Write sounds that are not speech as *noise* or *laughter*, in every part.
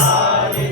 ओम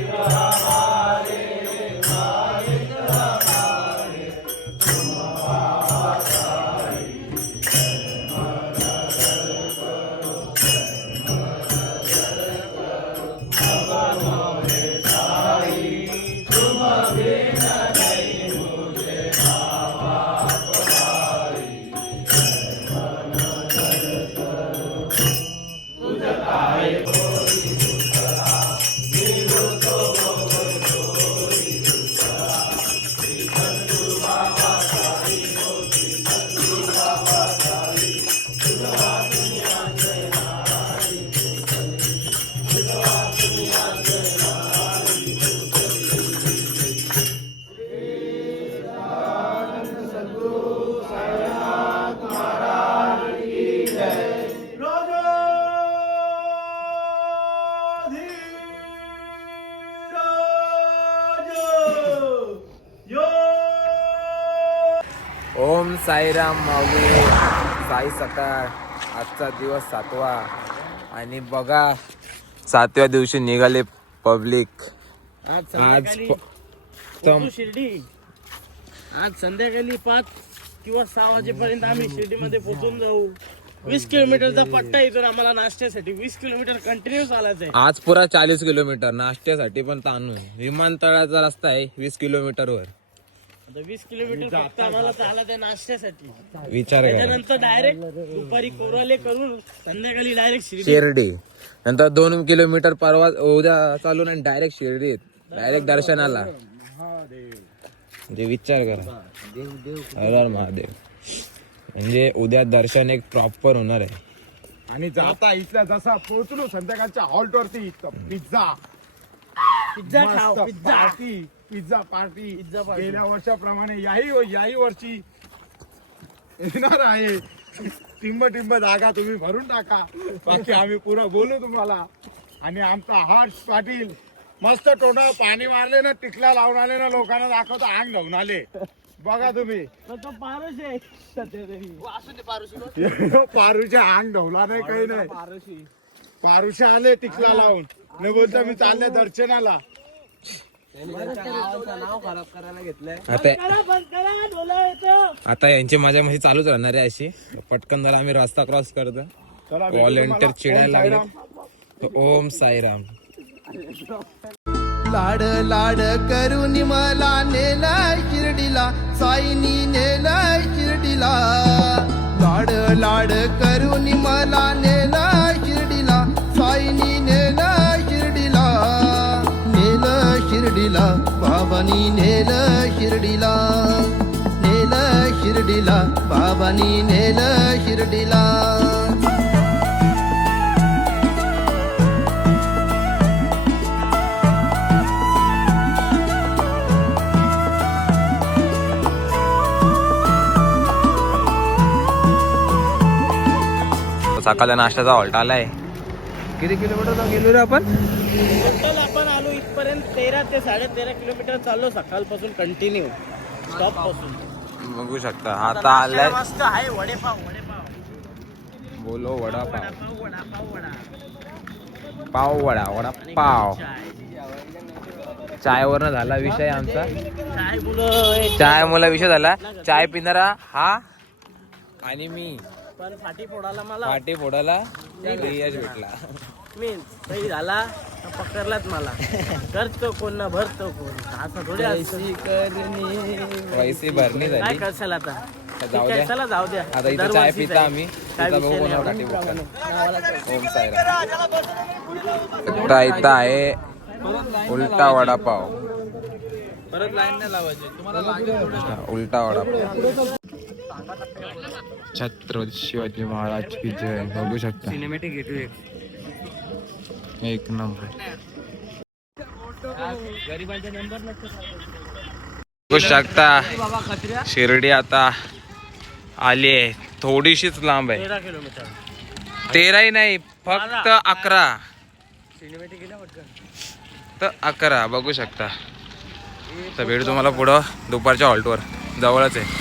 साईराम माऊली. साई सकाळ आजचा दिवस सातवा. आणि बघा सातव्या दिवशी निघाले पब्लिक. आज आज प- शिर्डी. आज संध्याकाळी पाच किंवा सहा वाजेपर्यंत आम्ही शिर्डीमध्ये पोहोचून जाऊ. वीस किलोमीटरचा पट्टा इथून आम्हाला नाश्त्यासाठी. वीस किलोमीटर कंटिन्यू चालायचं आहे. आज पुरा चाळीस किलोमीटर नाश्त्यासाठी पण ताणून. विमानतळाचा रस्ता आहे वीस किलोमीटर वर आता वीस किलोमीटर फक्त आम्हाला चालत आहे नाश्त्यासाठी. विचार करा. त्याच्यानंतर डायरेक्ट दुपारी कोराले करून संध्याकाळी डायरेक्ट शिर्डी. शिर्डी. नंतर दोन किलोमीटर परवा उद्या चालून आणि डायरेक्ट शिर्डीत डायरेक्ट दर्शनाला. म्हणजे विचार करा. हर हर महादेव. म्हणजे उद्या दर्शन एक प्रॉपर होणार आहे. आणि जाता इथल्या जसा पोहोचलो संध्याकाळच्या हॉल्ट वरती पिझ्झा पिझ्झा खाव pizza pizza party. Pizza party. गेल्या वर्षाप्रमाणे याही याही वर्षी येणार आहे. टिंब टिंब जागा तुम्ही भरून टाका. बाकी आम्ही पुरं बोलू तुम्हाला. आणि आमचा हर्ष पाटील मस्त तोंडा पाणी मारले ना टिकला लावून आले ना लोकांना दाखवता अंग धावून आले. बघा तुम्ही. तो पारस आहे. सध्या तरी. पारूच्या अंग ढवला नाही काही नाही. पारशी. पारुशे आले टिकला लावून. मी बोलतो मी चालले दर्शनाला. आता यांची माझ्या मध्ये चालूच राहणार आहे अशी. पटकन जरा आम्ही रस्ता क्रॉस करतो. व्हॉलेंटियर. चिडायला ओम लागले. ओम साईराम. लाड लाड करून मला नेला शिर्डीला. साईनी नेला शिर्डीला. लाड लाड करून मला नेला बाबानी नेलं शिर्डीला नेलं शिर्डीला. बाबानी नेलं शिर्डीला. सकाळच्या नाश्त्याचा हॉल्ट आलाय. किती किलोमीटर गेलो रे आपण? टोटल आपण आलो इथपर्यंत तेरा ते साडे तेरा किलोमीटर चाललो सकाळपासून कंटिन्यू स्टॉपपासून. बघू शकता. आता आलाय. मस्त आहे वडेपाव वडेपाव. बोलो वडापाव. वडापाव वडा. पाव वडा वडा पाव. चाय. चायवरनं झाला विषय आमचा. चाय मुलं चाय मुला विषय झाला. चाय पिणारा हा आणि मी. पण फाटी फोडायला मला फोडायला यश भेटला. मी काही झाला तर पकडलाच मला. *laughs* करतो कोण ना भरतो कोण. असं थोडी असतं. पैसे भरणी काय झाली करशाल आता? जाऊ द्या. जाऊ द्या. आता इथं दरवर्षीच चाय आहे. आम्ही. काय तिथं बघू विषय कोणावर नाही. काठी बोलतात. नावाला काय. ओम साईराम. आता इथं आहे. उलटा वडापाव. परत लाईन नाही लावायची. तुम्हाला उलटा वडापाव. छत्रपती शिवाजी महाराज की जय. बघू शकता. सिनेमॅटिक एक एक नंबर. शकता शिर्डी आता आली आहे. थोडीशीच लांब आहे. तेराही नाही फक्त अकरा. तर अकरा बघू शकता. तर भेटू तुम्हाला पुढं दुपारच्या हॉल्टवर. जवळच आहे.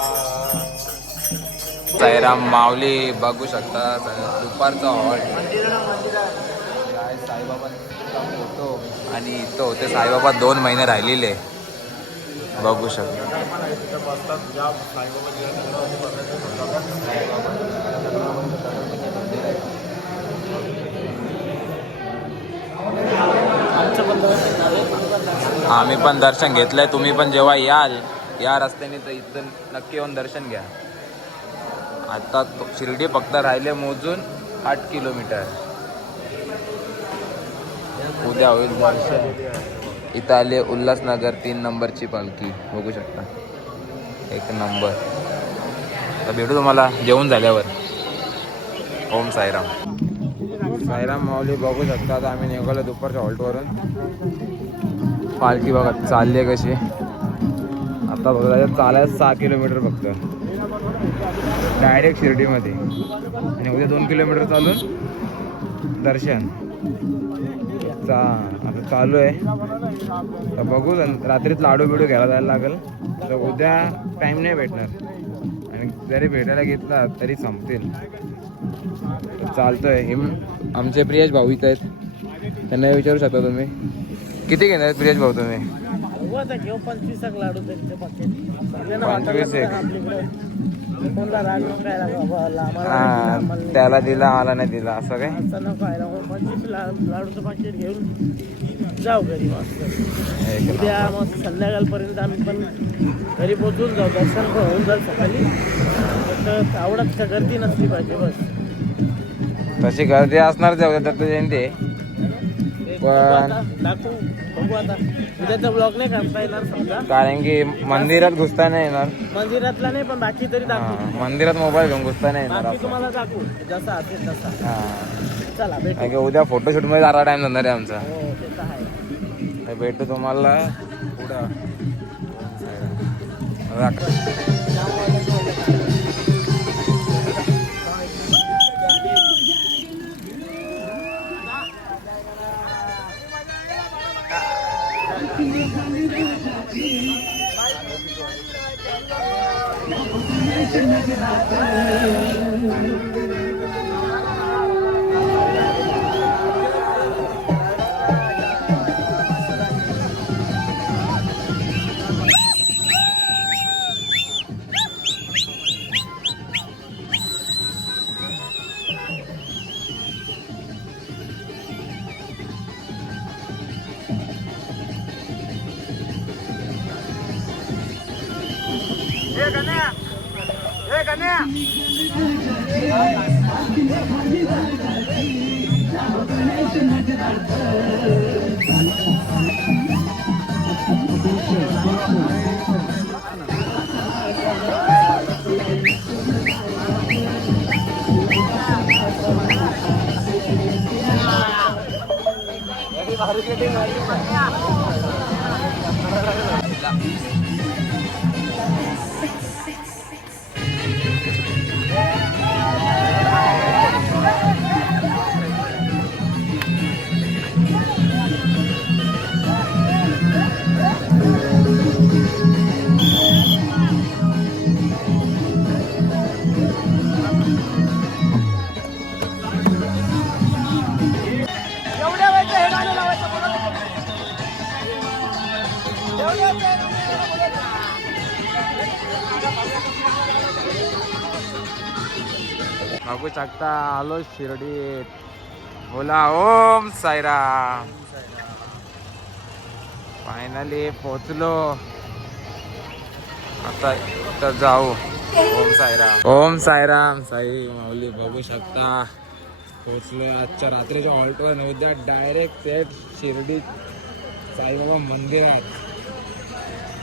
साईराम माऊली बघू शकता. दुपारचा हॉल. आहे साईबाबांचा फोटो आणि इथं होते साईबाबा दोन महिने राहिलेले. बघू शकता. पण दर्शन आम्ही पण दर्शन घेतलंय. तुम्ही पण जेव्हा याल या रस्त्याने तर इथं नक्की येऊन दर्शन घ्या. आता शिर्डी फक्त राहिले मोजून आठ किलोमीटर. उद्या होईल दर्शन. इथं आले उल्हासनगर तीन नंबरची पालखी. बघू शकता. एक नंबर. तर भेटू तुम्हाला. जेवण झाल्यावर. ओम साईराम. साईराम माऊली बघू शकता. आता आम्ही निघालो दुपारच्या हॉल्टवरून. पालखी बघा चालली आहे कशी. आता बघा चालायला सहा किलोमीटर फक्त. डायरेक्ट शिर्डीमध्ये. आणि उद्या दोन किलोमीटर चालून दर्शन. चा आता चालू आहे. तर बघू रात्रीत लाडू बिडू घ्यायला जायला लागेल. तर उद्या टाईम नाही भेटणार. आणि जरी भेटायला घेतला तरी संपतील. चालतंय. हे म- आमचे प्रियश भाऊ इथं आहेत. त्यांना विचारू शकता तुम्ही. किती घेणार प्रियश भाऊ तुम्ही? घेऊ पंचवीस एक. हा, त्याला दिला. आला नाही दिला असं काय? ला- लाडूचं पाकिट घेऊन जाऊ घरी मस्त. उद्या मग संध्याकाळपर्यंत आम्ही पण घरी पोचून जाऊ. दर्शन पण होऊन जाईल सकाळी. फक्त आवडत का गर्दी नसली पाहिजे बस. तशी गर्दी असणार जाऊ दत्त जयंती पण- दाखवू. बघू आता. उद्याचा ब्लॉग नाही करता येणार समजा. कारण की मंदिरात घुसता नाही येणार. मंदिरातला नाही पण बाकी तरी दाखवू. हा, मंदिरात मोबाईल घेऊन घुसता नाही येणार बाकी आपण. तुम्हाला दाखवू. जसा असेल तसा. हा. चला भेटू. कारण की उद्या फोटोशूटमध्ये जारा टाइम जाणार आहे आमचा. हो ते तर आहे. तर भेटू तुम्हाला पुढं. Thank you. बघू शकता आलो शिर्डीत. बोला ओम साईराम. फायनली पोचलो आता तर जाऊ. ओम साईराम. ओम साईराम. साई माऊली बघू शकता. पोचलो आजच्या रात्रीच्या ऑल्टोवर उद्या डायरेक्ट थेट शिर्डी. साईबाबा मंदिरात.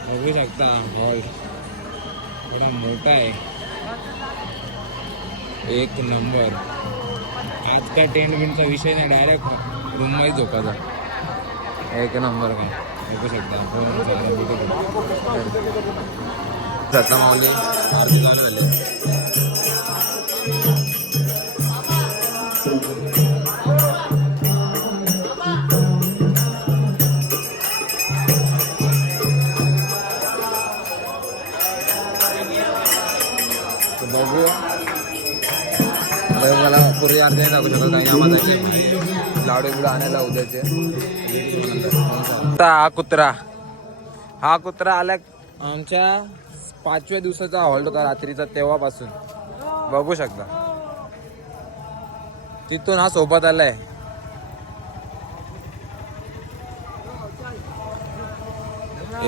बघू शकता हॉल थोडा मोठा आहे. एक नंबर. आज काय टेंट बिंटचा विषय नाही डायरेक्ट रूममध्ये झोपायचा. एक नंबर का? ऐकू शकता. हो, हो, हो, दत्ता माऊली आरती चालू झाले. आता मला टाकू शकत काही आम्हाला लाडू बिडू आणायला उद्याचे हा कुत्रा. हा कुत्रा आला आमच्या पाचव्या दिवसाचा हॉल्ट होता रात्रीचा तेव्हापासून. बघू शकता. तिथून हा सोबत आलाय.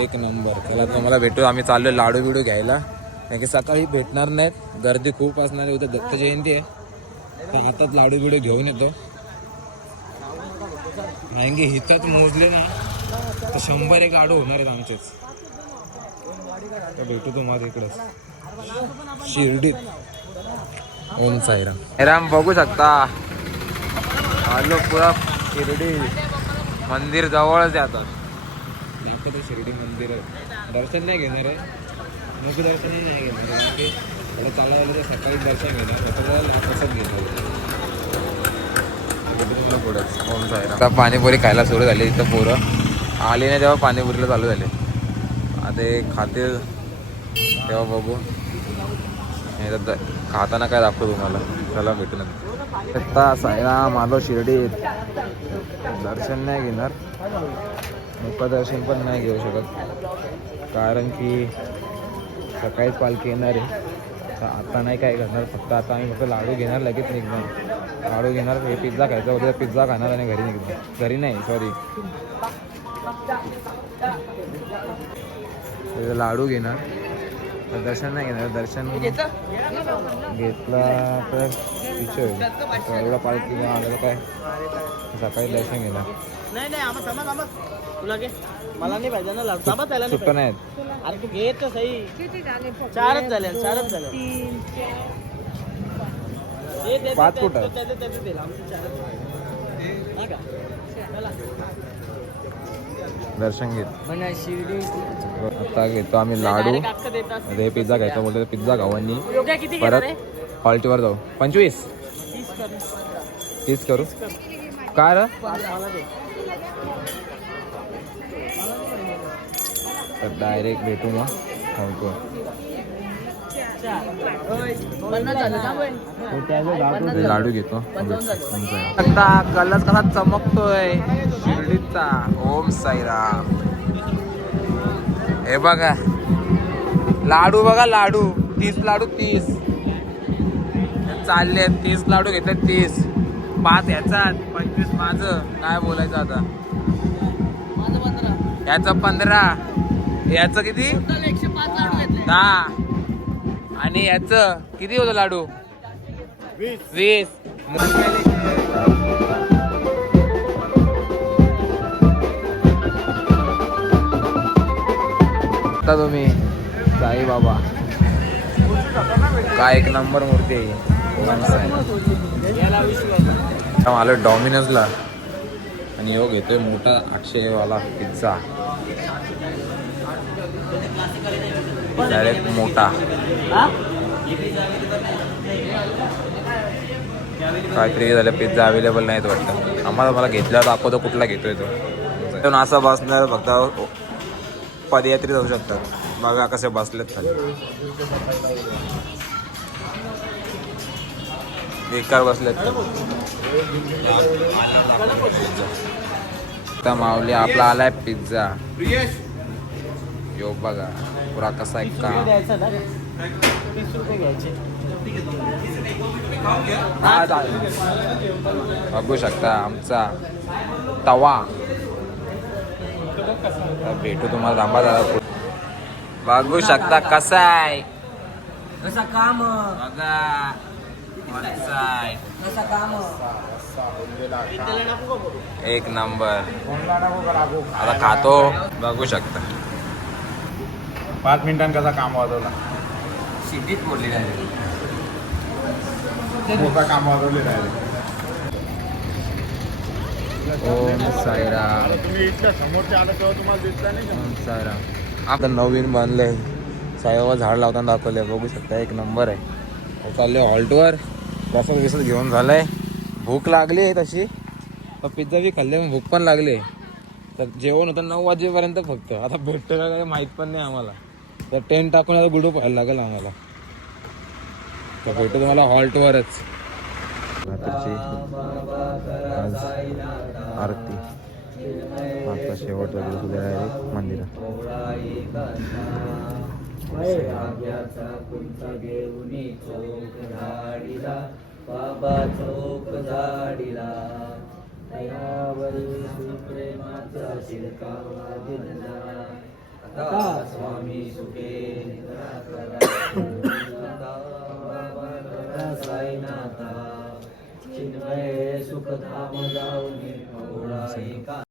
एक नंबर. त्याला तुम्हाला भेटू. आम्ही चाललोय लाडू बिडू घ्यायला. कारण की सकाळी भेटणार नाहीत. गर्दी खूप असणार आहे. उद्या दत्त जयंती आहे. तर आताच लाडू बिडू घेऊन येतो. कारण की हिच्यात मोजले ना तर शंभर एक लाडू होणार आहेत आमचेच. तर भेटू तुम्हाला इकडंच शिर्डीत. ओम साईराम. साईराम बघू शकता. आलो पुरा शिर्डी. मंदिर जवळच आहे आता. दाखवतो शिर्डी मंदिर. दर्शन नाही घेणार आहे. मुख दर्शनही नाही घेणार आहे कारण चालायला तर सकाळी दर्शन घेणार आता तसंच घेणार. पुढंच ओम आता पाणीपुरी खायला सुरू झाली इथं पोरं. आली नाही तेव्हा पाणीपुरीला चालू झाले. आता हे खातील तेव्हा बघू. नाही तर खाताना काय दाखवतो तुम्हाला. चला भेटू नंतर आता माधव आलो शिर्डी दर्शन नाही घेणार. मुखदर्शन पण नाही घेऊ शकत. कारण की सकाळीच पालखी येणार आहे. तर आता नाही काय करणार फक्त आता आम्ही फक्त लाडू घेणार लगेच निघणार लाडू घेणार हे पिझ्झा खायचा उद्या पिझ्झा खाणार आणि घरी निघणार. घरी नाही सॉरी लाडू घेणार. तर दर्शन नाही घेणार दर्शन घेतला तर आता एवढा पालखी आलं काय सकाळी दर्शन घेणार नाही नाही आम्हा थांबा थांबा तुला घे मला नाही पाहिजे ना थांबा त्याला नाही सुट्ट नाहीत पाहिजे. अरे तू घे तर सही चारच झाले चारच झाले दे, दे, दे, पाच कुठं? दे, दे, दे, दे, दे, आमचे चारच झाले. हा का? चला. दर्शन घेत. आता घेतो आम्ही लाडू हे पिझ्झा घ्यायचा बोलतो पिझ्झा खाऊ आणि परत? क्वालिटीवर जाऊ. पंचवीस. तीस कर. काय र. डायरेक्ट भेटू मग. खाऊ लाडू घेतो आता कलर कसा चमकतोय? शिर्डीचा. ओम साईराम. हे बघा. लाडू बघा लाडू. तीस लाडू तीस. चालले तीस लाडू घेतले तीस. पाच ह्याचा पंचवीस माझं. काय बोलायचं आता? माझं पंधरा. याचं पंधरा याचं किती टोटल आणि याचं किती होतं लाडू? वीस. आता तुम्ही साई बाबा. काय एक नंबर मूर्ती आहे. आलो डॉमिनोजला. आणि ह्यो घेतोय मोठा आठशेवाला पिझ्झा. डायरेक्ट मोठा? काहीतरी झालं पिझ्झा अवेलेबल नाहीत वाटतं. आम्हाला मला घेतल्यावर दाखवतो कुठला घेतोय तो. असा बसणार फक्त पदयात्री जाऊ शकतात. बघा कसे बसलेत खाली. बेकार बसलेत माऊली आपला आलाय पिझ्झा. यो बघा. पुरा कसा आहे का? हा, चालेल. बघू शकता आमचा तवा. भेटू तुम्हाला थांबा जरा बघू शकता कसा आहे. कसा काम? बघा one side. कसा काम? एक नंबर. आता खातो. बघू शकता. पाच मिनिटांनी कसा काम वाजवला? सिटीत बोलली नाही मोठा काम वाजवले ओम साईराम? ओम साईराम. आता नवीन बांधलंय साईबाबा झाड लावताना दाखवलंय बघू शकता एक नंबर आहे. चालले हॉल्टवर. प्रसाद विसत घेऊन झालाय. भूक लागली आहे तशी. पिझ्झा बी खाल्ले मग भूक पण लागली तर जेवण होतं नऊ वाजेपर्यंत फक्त. आता भेटतं का काय माहीत पण नाही आम्हाला. तर टेंट टाकून आता गुडू पाहायला लागेल आम्हाला. तर भेटू तुम्हाला हॉल्टवरच. रात्रीची आज आरती. आता शेवटचा दिवस उद्या आहे मंदिरात. बाबा चोक झाडीला दयावरी सुप्रेमाचा शिरकावा दिला आता स्वामी सुखे *coughs* साईनाथा चिन्मय सुखधाम जाऊन.